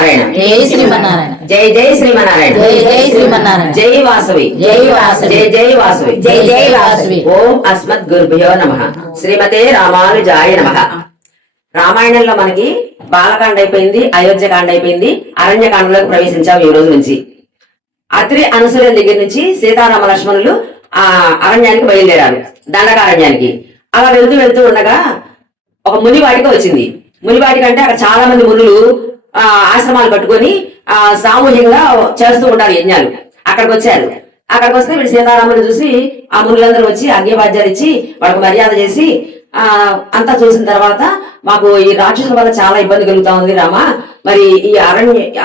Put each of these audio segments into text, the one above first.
శ్రీమన్నారాయణ జై శ్రీమన్నారాయణ జై జై శ్రీమన్నారాయణ జై జై శ్రీమన్నారాయణ జై వాసవి జై వాసవి జై జై వాసవి జై జై వాసవి ఓం అస్మద్ గురుభ్యో నమః శ్రీమతే రామానుజాయ నమః రామాయణంలో మనకి బాలకాండ అయిపోయింది, అయోధ్యకాండ అయిపోయింది, అరణ్యకాండలోకి ప్రవేశించాం ఈ రోజు నుంచి. అత్రి అనుసరణ దగ్గర నుంచి సీతారామ లక్ష్మణులు ఆ అరణ్యానికి బయలుదేరారు, దండకారణ్యానికి. అలా వెళ్తూ వెళ్తూ ఉండగా ఒక మునివాటిక వచ్చింది. మునివాటిక అంటే అక్కడ చాలా మంది మునులు ఆశ్రమాలు కట్టుకొని సామూహికంగా చేస్తూ ఉంటారు యజ్ఞాలు. అక్కడికి వచ్చారు. అక్కడికి వస్తే వీడు సీతారాముని చూసి ఆ మునులందరూ వచ్చి అగ్నివాద్యాలు ఇచ్చి వాళ్ళకి మర్యాద చేసి అంతా చూసిన తర్వాత, మాకు ఈ రాక్షసుల వల్ల చాలా ఇబ్బంది కలుగుతా ఉంది రామా, మరి ఈ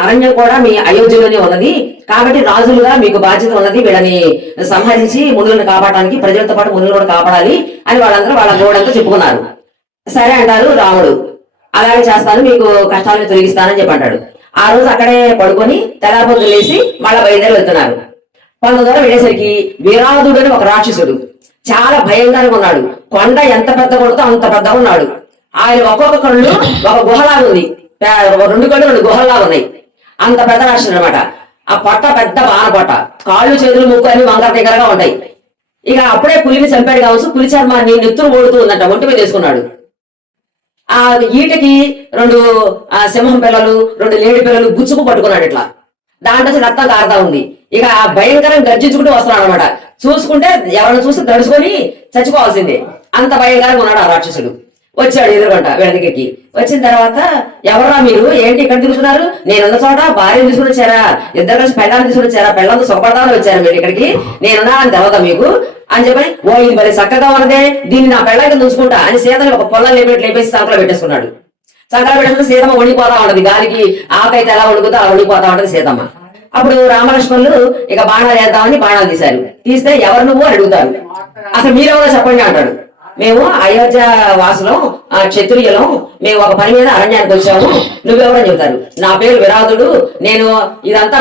అరణ్యం కూడా మీ అయోధ్యలోనే ఉన్నది కాబట్టి రాజులుగా మీకు బాధ్యత ఉన్నది, వీళ్ళని సంహరించి మునులను కాపాడడానికి, ప్రజలతో పాటు మునులు కూడా కాపాడాలి అని వాళ్ళందరూ వాళ్ళ గోడంతో చెప్పుకున్నారు. సరే అంటారు రాముడు. అలాగే చేస్తాను, మీకు కష్టాలను తొలగిస్తానని చెప్పి అంటాడు. ఆ రోజు అక్కడే పడుకొని తెల్లారిపొద్దున లేసి మళ్ళా బయలుదేరి వెళ్తున్నారు. కొంత దూరం వెళ్ళేసరికి విరాధుడు అని ఒక రాక్షసుడు చాలా భయంకరంగా ఉన్నాడు. కొండ ఎంత పెద్ద కొడుతో అంత పెద్దగా ఉన్నాడు. ఆయన ఒక్కొక్క కళ్ళు ఒక గుహలాగా ఉంది, 2 కళ్ళు 2 గుహల్లాగా ఉన్నాయి. అంత పెద్ద రాక్షసుడు అనమాట. ఆ పొట్ట పెద్ద బాణ పొట్ట, కాళ్ళు చేతులు ముక్కు అన్ని వంకర దగ్గరగా ఉంటాయి. ఇక అప్పుడే పులిని చంపాడు కావచ్చు, పులి చర్మాన్ని నెత్తురు ఓడుతూ ఉందంట, ఒంటి మీద వేసుకున్నాడు. ఆ ఈటకి 2 సింహం పిల్లలు 2 లేడి పిల్లలు గుచ్చుకు పట్టుకున్నాడు. ఇట్లా దాంట్లో రక్తం కారుతా ఉంది. ఇక ఆ భయంకరంగా గర్జించుకుంటూ వస్తున్నాడు అనమాట. చూసుకుంటే ఎవరిని చూస్తే తడుచుకొని చచ్చిపోవాల్సిందే, అంత భయంకరంగా ఉన్నాడు ఆ రాక్షసుడు. వచ్చాడు ఎదురుగంట వీళ్ళ దగ్గరికి. వచ్చిన తర్వాత, ఎవరా మీరు, ఏంటి ఇక్కడ తిరుగుతున్నారు, నేనున్న చోట భార్యను తీసుకుని వచ్చారా, ఇద్దరు కలిసి పెళ్ళాన్ని తీసుకుని వచ్చారా, పెళ్ళంతో సుఖపడదామని వచ్చారా మీరు ఇక్కడికి, నేనున్నా అని తెలవదా మీకు అని చెప్పని, ఓ ఇది మరి చక్కగా ఉన్నదే, దీన్ని నా పెళ్ళకి ఉంచుకుంటా అని సీతని ఒక పొలం లేపేసి సంకలో పెట్టేసుకున్నాడు. సంకలో పెట్టేసుకుంటే సీతమ్మ వండిపోతా ఉంటది, గాలికి ఆకైతే ఎలా వండుకుందో అలా వండిపోతా ఉంటది సీతమ్మ. అప్పుడు రామలక్ష్మణులు ఇక బాణాలు వేద్దామని బాణాలు తీశారు. తీస్తే ఎవరు నువ్వు అని అడుగుతారు. అసలు మీరెవరో చెప్పండి అంటాడు. మేము అయోధ్య వాసులం, క్షత్రియులం, మేము ఒక పని మీద అరణ్యానికి వచ్చాము, నువ్వెవరని చెబుతారు. నా పేరు విరాధుడు, నేను ఇదంతా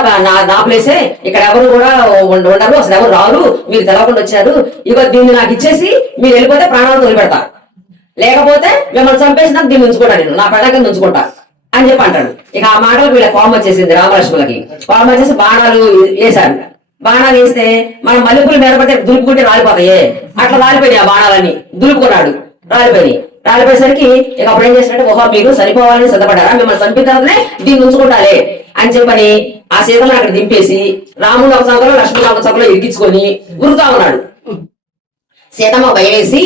నా ప్లేసే, ఇక్కడ ఎవరు కూడా ఉండరు, అసలు ఎవరు రారు, మీరు తెలవకుండా వచ్చారు, ఇక దీన్ని నాకు ఇచ్చేసి మీరు వెళ్ళిపోతే ప్రాణాలను వదిలిపెడతా, లేకపోతే మిమ్మల్ని చంపేసినా దీన్ని ఉంచుకుంటా, నేను నా పెళ్ళ కింద ఉంచుకుంటా అని చెప్పి అంటాడు. ఇక ఆ మాటలు వీళ్ళ కోపం వచ్చేసింది రామలక్ష్మణులకి. కోపం వచ్చేసి బాణాలు వేశారు. బాణాలు వేస్తే మనం మల్లెపూలు మీద పడితే దులుపుకుంటే రాలిపోతాయే, అట్లా రాలిపోయినాయి ఆ బాణాలన్నీ. దులుపుకున్నాడు, రాలిపోయేసరికి ఇక అప్పుడు ఏం చేసినట్టు, ఓహో మీరు చనిపోవాలని సిద్ధపడ్డారా, మిమ్మల్ని చంపిన తర్వాతనే దీన్ని ఉంచుకుంటాలే అని చెప్పని ఆ సీతలను అక్కడ దింపేసి రాముడు ఒక సంఖలో లక్ష్మణుడు ఒక సంఖలో ఇరికించుకొని ఉరుకుతా ఉన్నాడు. సీతమ్మ భయమేసి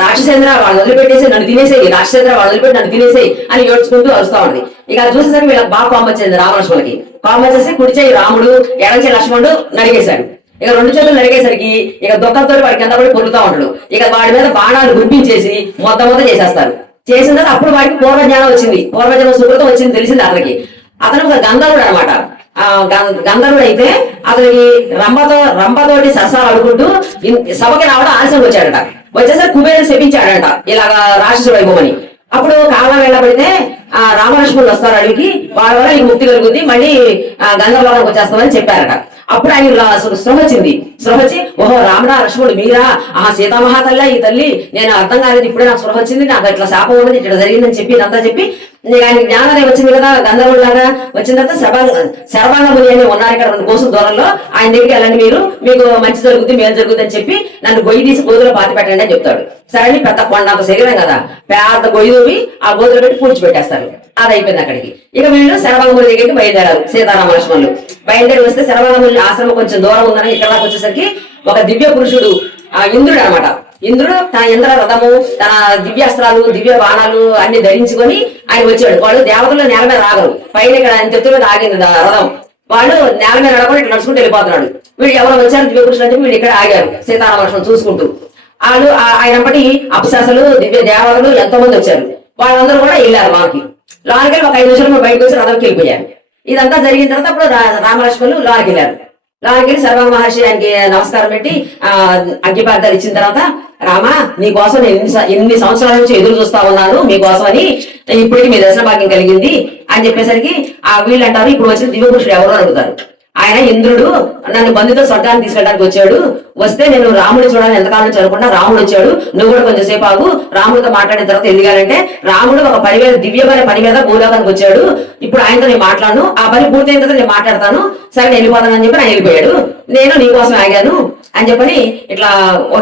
రాక్షసేంద్ర వాళ్ళు వదిలిపెట్టేసి నన్ను తినేసేయి, రాక్షసేంద్ర వాళ్ళు వదిలిపెట్టి నన్ను తినేసేయి అని ఏడ్చుకుంటూ అరుస్తా ఉంది. ఇక అది చూసేసరికి వీళ్ళకి బాగా కోపం వచ్చింది రామలక్ష్మణులకి. కోపం వచ్చేసి కుడి చేయి రాముడు, ఎడం చేయి లక్ష్మణుడు నరిగేశాడు. ఇక 2 చేతులు నరిగేసరికి ఇక దుఃఖంతో వాడి కింద పడి పొరులుతా ఉంటాడు. ఇక వాడి మీద బాణాలు గుర్తించేసి మొత్తం చేసేస్తారు. చేసిన తర్వాత అప్పుడు వాడికి పూర్వజ్ఞానం వచ్చింది, పూర్వజన్మ సుకృతం వచ్చింది, తెలిసింది అతనికి. అతను ఒక గంధర్వుడు అనమాట. గంధర్వుడు అయితే అతనికి రంభతోటి సరసాలు ఆడుకుంటూ సభకి రావడం ఆలస్యం వచ్చాడట. వచ్చేసరికి కుబేరుడు శపించాడట ఇలాగా రాక్షసుడు అయిపోమని. అప్పుడు కాలం వెళ్ళబడితే రామలక్ష్మణులు వస్తారు అడవికి, వాళ్ళ వల్ల నీకు ముక్తి కలుగుద్ది, మళ్ళీ గంధర్వలోకి వచ్చేస్తామని చెప్పారట. అప్పుడు ఆయన సృహ వచ్చి, ఓహో రామడా లక్ష్మణుడు మీరా, సీతామహా తల్లి ఈ తల్లి, నేను అర్థం కాలేదు, ఇప్పుడే నాకు సృహ వచ్చింది, నాకు ఇట్లా శాపం ఉన్నది, ఇట్లా జరిగిందని చెప్పి ఇదంతా చెప్పి ఆయన జ్ఞానాన్ని వచ్చింది కదా గంధర్వుడు లాగా. వచ్చిన తర్వాత శరభంగముని అని ఉన్నారు ఇక్కడ 2 కోసుల దూరంలో, ఆయన దగ్గరికి వెళ్ళండి, మీకు మంచి జరుగుతుంది, మేలు జరుగుతుంది అని చెప్పి నన్ను గొయ్యి తీసి గోధులో పాతి పెట్టండి అని చెప్తాడు. సరే పెద్ద కొండ అంత శరీరం కదా, పెద్ద గొయ్యి తోవి ఆ గోధులో పెట్టి పూడ్చిపెట్టేస్తారు. అది అయిపోయింది అక్కడికి. ఇక వీళ్ళు శరభంగముని దగ్గరికి బయలుదేరారు సీతారామ లక్ష్మణులు. బయలుదేరి వస్తే శరభంగముని ఆశ్రమం కొంచెం దూరం ఉందని ఇక్కడ దాకా వచ్చేసరికి ఒక దివ్య పురుషుడు ఇంద్రుడు అనమాట. ఇంద్రుడు తన ఇంద్ర రథము, తన దివ్యాస్త్రాలు, దివ్య బాణాలు అన్ని ధరించుకొని ఆయన వచ్చాడు. వాళ్ళు దేవతలు నేల మీద రాగరు, పైన ఇక్కడ ఆయన తెత్తు మీద ఆగింది రథం. వాళ్ళు నేల మీద నడకుండా ఇట్లా నడుచుకుంటూ వెళ్ళిపోతున్నాడు. వీళ్ళు ఎవరు వచ్చారు దివ్య పురుషులు అంటే వీళ్ళు ఇక్కడ ఆగారు సీతారామ లక్ష్మణులు చూసుకుంటూ. వాళ్ళు ఆయనప్పటి అప్సరసలు, దివ్య దేవతలు ఎంతో మంది వచ్చారు. వాళ్ళందరూ కూడా వెళ్ళారు లోనికి. లోనికి వెళ్ళి ఒక 5 నిమిషాలు బయటకు వచ్చి రథంకి వెళ్ళిపోయారు. ఇదంతా జరిగిన తర్వాత అప్పుడు రామలక్ష్మణులు లోనికి వెళ్ళారు. లోనికి వెళ్ళి సర్వ మహర్షి ఆయనకి నమస్కారం పెట్టి అగ్నిపార్థాలు ఇచ్చిన తర్వాత, రామా నీకోసం నేను ఎన్ని సంవత్సరాల నుంచి ఎదురు చూస్తా ఉన్నాను మీకోసం అని, ఇప్పటికి మీ దర్శన భాగ్యం కలిగింది అని చెప్పేసరికి వీళ్ళు అంటారు, ఇప్పుడు వచ్చిన దివ్య పురుషుడు ఎవరు అడుగుతారు. ఆయన ఇంద్రుడు నన్ను బంధుతో స్వర్గాన్ని తీసుకెళ్ళడానికి వచ్చాడు. వస్తే నేను రాముడు చూడాలని ఎంతకాలం నుంచి అనుకున్నా. రాముడు వచ్చాడు, నువ్వు కూడా కొంచెం సేపు ఆగు. రాముడితో మాట్లాడిన తర్వాత ఎందుకంటే రాముడు ఒక పని మీద, దివ్యమైన పని మీద భూలోకానికి వచ్చాడు. ఇప్పుడు ఆయనతో నేను మాట్లాడను, ఆ పని పూర్తయిన తర్వాత నేను మాట్లాడతాను, సరే నేను వెళ్ళిపోతానని చెప్పి ఆయన వెళ్ళిపోయాడు. నేను నీకోసం ఆగాను అని చెప్పని ఇట్లా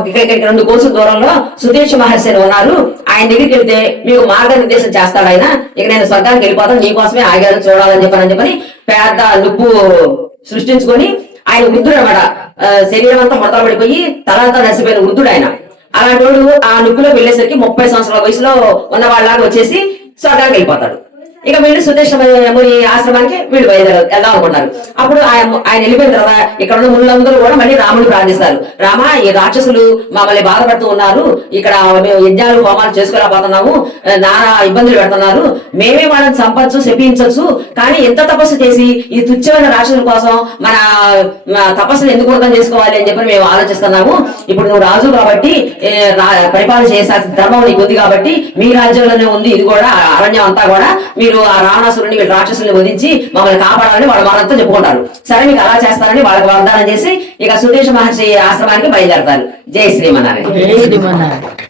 ఇక్కడికి 2 కోసుల దూరంలో సుతీక్ష మహర్షి అని ఉన్నారు. ఆయన దగ్గరికి వెళ్తే మీకు మార్గనిర్దేశం చేస్తాడు ఆయన. ఇక నేను స్వర్గానికి వెళ్ళిపోతాను, నీకోసమే ఆగాను చూడాలని చెప్పని పెద్ద నువ్వు సృష్టించుకొని ఆయన వృద్ధుడు అనమాట. శరీరం అంతా ముడతలు పడిపోయి తలంతా నసిపోయిన వృద్ధుడు ఆయన. అలాంటి వాడు ఆ నుప్పులోకి వెళ్ళేసరికి 30 సంవత్సరాల వయసులో ఉన్న వాళ్ళలాగా వచ్చేసి స్వర్గానికి వెళ్ళిపోతాడు. ఇక వీళ్ళు సుదేశ ముని ఆశ్రమానికి వీళ్ళు వెళ్దాం అనుకుంటారు. అప్పుడు ఆయన వెళ్ళిపోయిన తర్వాత ఇక్కడ ఉన్న మునులందరూ కూడా మళ్ళీ రాముడు ప్రార్థిస్తారు. రామ, ఈ రాక్షసులు మమ్మల్ని బాధపడుతూ ఉన్నారు, ఇక్కడ మేము యజ్ఞాలు హోమాలు చేసుకోలేకపోతున్నాము, నానా ఇబ్బందులు పెడుతున్నారు, మేమే వాళ్ళని చంపచ్చు శపించచ్చు, కానీ ఎంత తపస్సు చేసి ఈ తుచ్చమైన రాక్షసుల కోసం మన తపస్సును ఎందుకు అర్థం చేసుకోవాలి అని చెప్పి మేము ఆలోచిస్తున్నాము. ఇప్పుడు నువ్వు రాజు కాబట్టి పరిపాలన చేయాల్సిన ధర్మం నీకు ఉంది కాబట్టి మీ రాజ్యంలోనే ఉంది ఇది కూడా, అరణ్యం అంతా కూడా. మీరు ఆ రావణాసురుని వీళ్ళు రాక్షసుల్ని వధించి మమ్మల్ని కాపాడాలని వాళ్ళ వాళ్ళంతా చెప్పుకుంటారు. సరే మీకు అలా చేస్తారని వాళ్ళకి వాగ్దానం చేసి ఇక సుదేశ మహర్షి ఆశ్రమానికి బయలుదేరతారు. జై శ్రీమన్నారాయణ. జై శ్రీమన్నారాయణ.